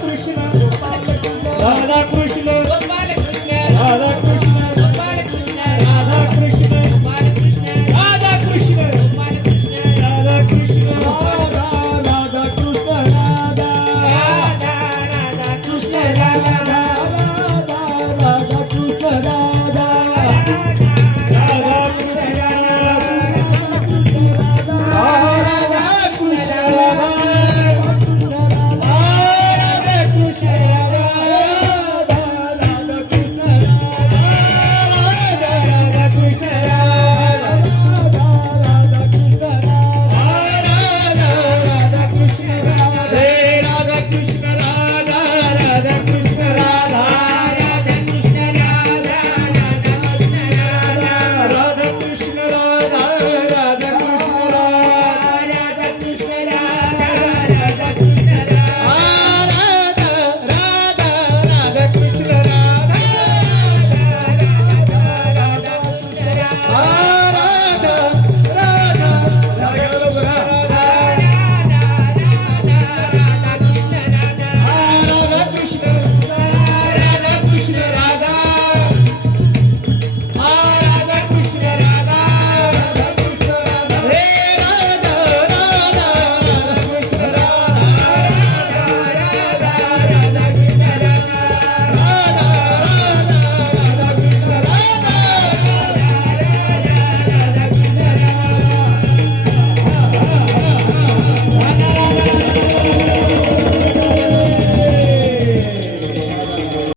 కృష్ణ